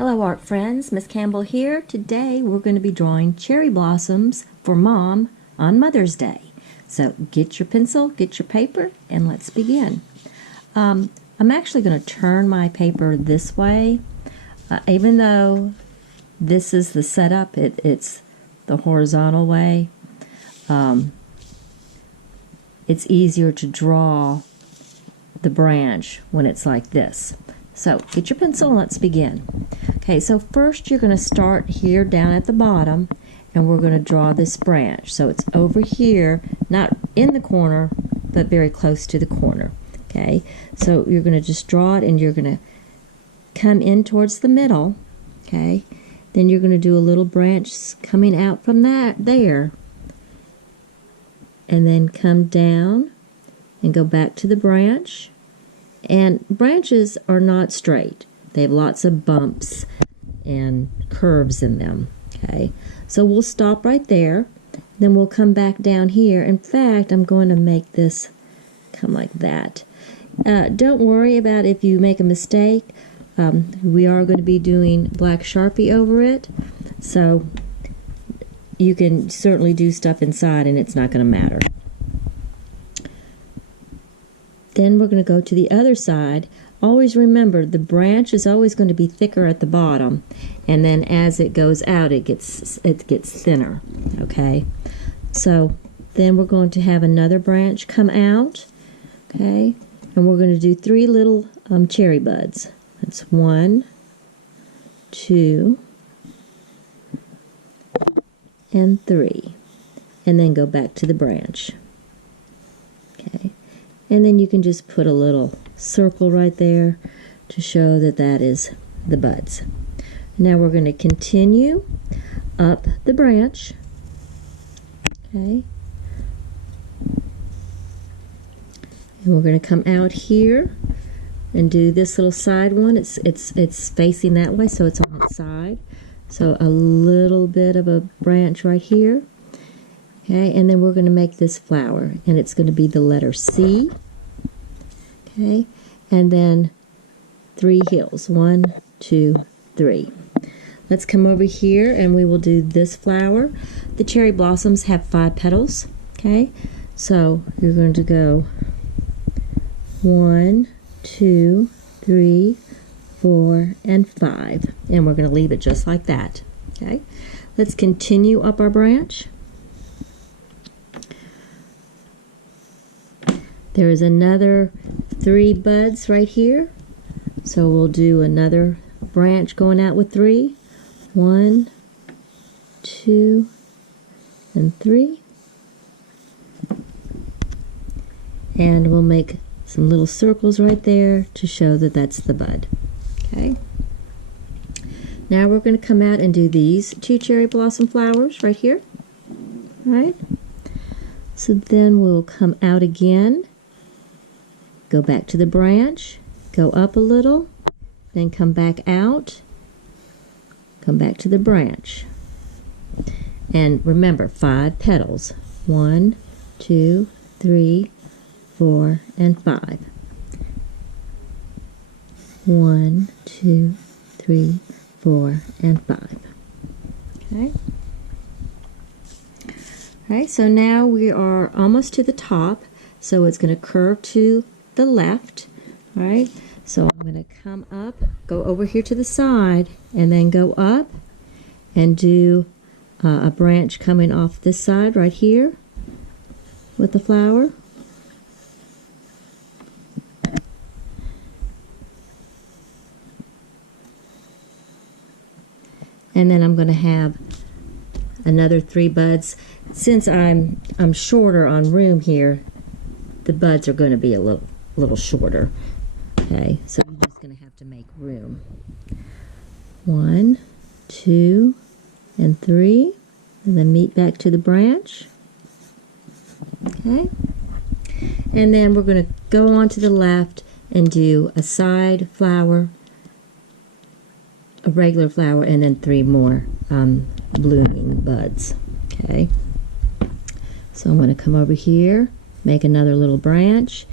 Hello art friends, Miss Campbell here. Today we're going to be drawing cherry blossoms for Mom on Mother's Day. So get your pencil, get your paper, and let's begin. I'm actually going to turn my paper this way. Even though this is the setup, it's the horizontal way. It's easier to draw the branch when it's like this. So get your pencil and let's begin. Okay, so first you're going to start here down at the bottom and we're going to draw this branch. So it's over here, not in the corner, but very close to the corner. Okay, so you're going to just draw it and you're going to come in towards the middle. Okay, then you're going to do a little branch coming out from there. And then come down and go back to the branch. And branches are not straight. They have lots of bumps and curves in them. Okay, so we'll stop right there. Then we'll come back down here. In fact, I'm going to make this come like that. Don't worry about if you make a mistake. We are going to be doing black Sharpie over it. So you can certainly do stuff inside and it's not going to matter. Then we're going to go to the other side. Always remember the branch is always going to be thicker at the bottom, and then as it goes out it gets thinner. Okay, so then we're going to have another branch come out. Okay, and we're going to do 3 little cherry buds. That's 1, 2, and 3, and then go back to the branch. Okay. And then you can just put a little circle right there to show that that is the buds. Now we're going to continue up the branch. Okay. And we're going to come out here and do this little side one. It's facing that way, so it's on its side. So a little bit of a branch right here. Okay, and then we're going to make this flower, and it's going to be the letter C. Okay, and then 3 hills. 1, 2, 3. Let's come over here, and we will do this flower. The cherry blossoms have 5 petals. Okay, so you're going to go 1, 2, 3, 4, and 5, and we're going to leave it just like that. Okay, let's continue up our branch. There is another 3 buds right here, so we'll do another branch going out with 3. 1, 2, and 3. And we'll make some little circles right there to show that that's the bud. Okay. Now we're going to come out and do these 2 cherry blossom flowers right here. All right. So then we'll come out again. Go back to the branch, go up a little, then come back out, come back to the branch. And remember, 5 petals. 1, 2, 3, 4, and 5. 1, 2, 3, 4, and 5. Okay. All right, so now we are almost to the top, so it's going to curve to the left. All right, so I'm going to come up, go over here to the side, and then go up and do a branch coming off this side right here with the flower. And then I'm going to have another 3 buds. Since I'm shorter on room here, the buds are going to be a little shorter. Okay, so I'm just going to have to make room. 1, 2, and 3, and then meet back to the branch. Okay, and then we're going to go on to the left and do a side flower, a regular flower, and then 3 more blooming buds. Okay, so I'm going to come over here, make another little branch,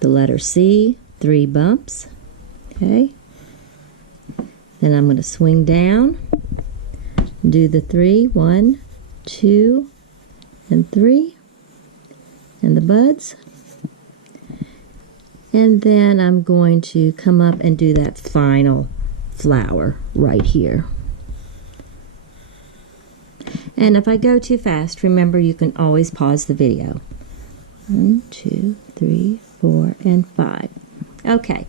the letter C, 3 bumps. Okay, Then I'm going to swing down, do the 3, 1, 2, and 3, and the buds. And then I'm going to come up and do that final flower right here. And if I go too fast, remember you can always pause the video. 1, 2, 3, 4, and 5. Okay.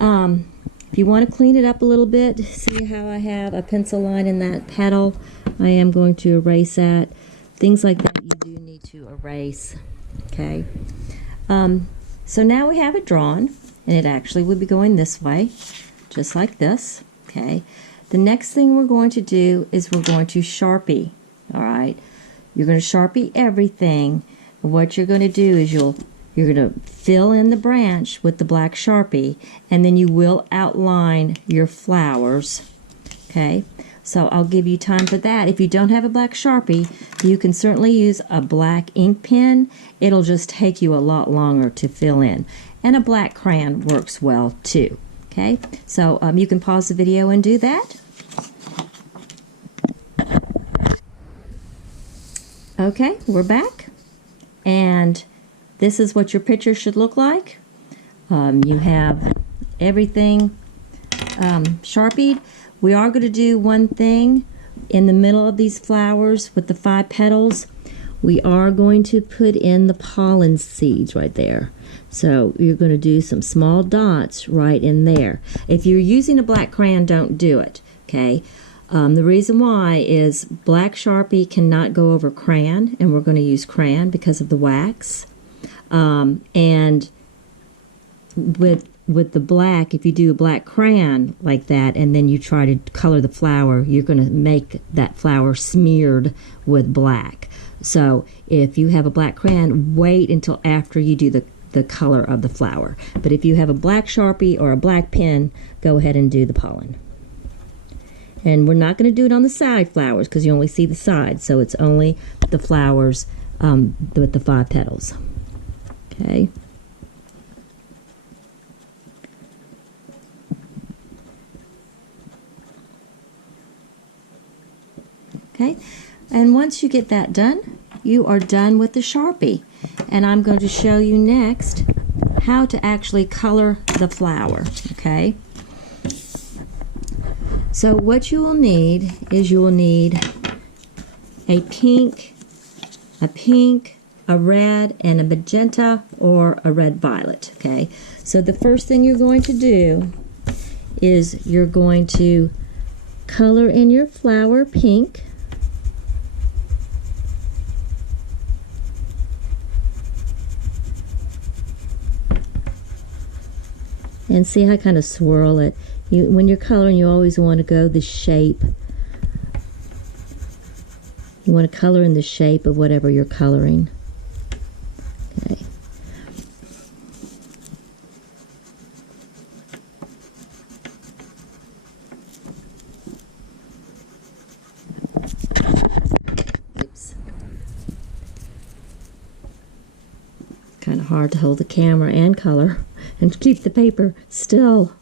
If you want to clean it up a little bit, see how I have a pencil line in that petal? I am going to erase that. Things like that you do need to erase. Okay. So now we have it drawn, and it actually would be going this way, just like this. Okay. The next thing we're going to do is we're going to Sharpie. All right. You're going to Sharpie everything. And what you're going to do is you're going to fill in the branch with the black Sharpie, and then you will outline your flowers. Okay. So I'll give you time for that. If you don't have a black Sharpie, you can certainly use a black ink pen. It'll just take you a lot longer to fill in. And a black crayon works well too. Okay, so you can pause the video and do that. Okay, we're back. And this is what your picture should look like. You have everything Sharpied. We are going to do one thing in the middle of these flowers with the 5 petals. We are going to put in the pollen seeds right there. So you're going to do some small dots right in there. If you're using a black crayon, don't do it. Okay. The reason why is black Sharpie cannot go over crayon, and we're going to use crayon because of the wax. And with the black, if you do a black crayon like that and then you try to color the flower, you're going to make that flower smeared with black. So if you have a black crayon, wait until after you do the color of the flower. But if you have a black Sharpie or a black pen, go ahead and do the pollen. And we're not going to do it on the side flowers because you only see the sides, so it's only the flowers with the 5 petals. Okay. Okay, and once you get that done, you are done with the Sharpie. And I'm going to show you next how to actually color the flower. Okay. So what you will need is you will need a pink, a red, and a magenta or a red violet. Okay. So the first thing you're going to do is you're going to color in your flower pink. And see how I kind of swirl it. When you're coloring, you always want to go the shape. You want to color in the shape of whatever you're coloring. Okay. Oops. Kind of hard to hold the camera and color and keep the paper still.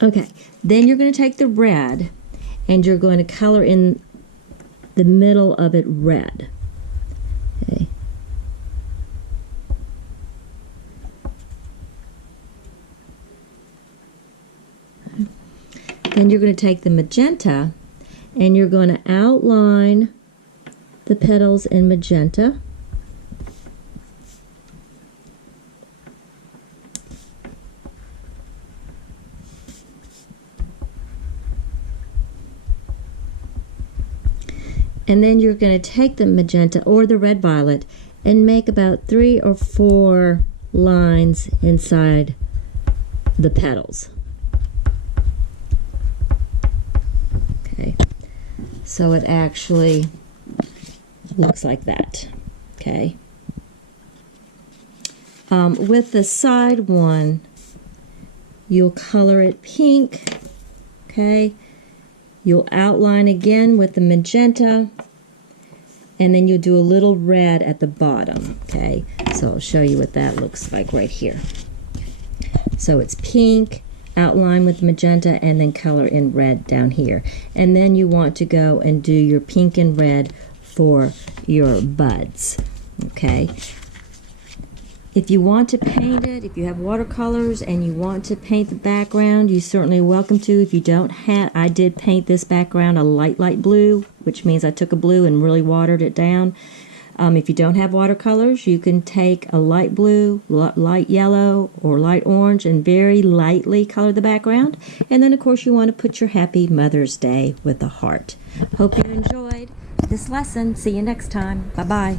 Okay, then you're going to take the red and you're going to color in the middle of it red. Okay. Then you're going to take the magenta and you're going to outline the petals in magenta. And then you're going to take the magenta or the red violet and make about 3 or 4 lines inside the petals. Okay, so it actually looks like that. Okay. With the side one, you'll color it pink. Okay. You'll outline again with the magenta, and then you'll do a little red at the bottom. Okay, so I'll show you what that looks like right here. So it's pink, outline with magenta, and then color in red down here. And then you want to go and do your pink and red for your buds. Okay. If you want to paint it, if you have watercolors and you want to paint the background, you certainly are welcome to. If you don't have, I did paint this background a light blue, which means I took a blue and really watered it down. If you don't have watercolors, you can take a light blue, light yellow, or light orange and very lightly color the background. And then, of course, you want to put your Happy Mother's Day with a heart. Hope you enjoyed this lesson. See you next time. Bye-bye.